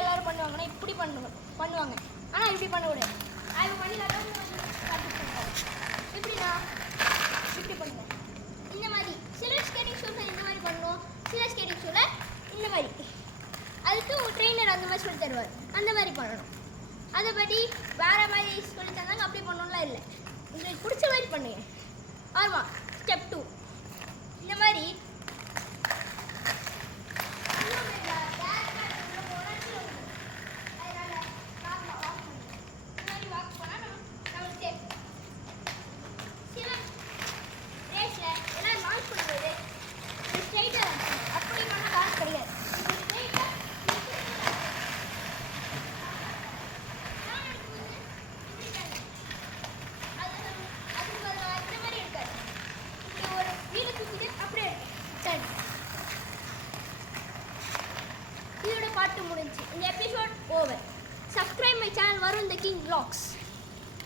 எல்லாரும் பண்ணுவாங்கன்னா இப்படி பண்ணுவாங்க. ஆனால் இப்படி பண்ணக்கூடாது. அது பண்ணி எப்படின்னா இப்படி பண்ணுவேன். இந்த மாதிரி சில ஸ்கேட்டிங் ஷூஸை இந்த மாதிரி பண்ணுவோம், சில ஸ்கேட்டிங் ஷூவில் இந்த மாதிரி. அதுக்கு ஒரு ட்ரெயினர் அந்த மாதிரி சொல்லி தருவார். அந்த மாதிரி பண்ணணும். அதை பற்றி வேறு மாதிரி சொல்லி தந்தாங்க. அப்படி பண்ணணும்லாம் இல்லை. உங்களுக்கு பிடிச்ச மாதிரி பண்ணுங்க. ஆமாம். ஸ்டெப் 2 இந்த மாதிரி இதோட பாட்டு முடிஞ்சு. இந்த episode over. Subscribe my channel Varun the king vlogs.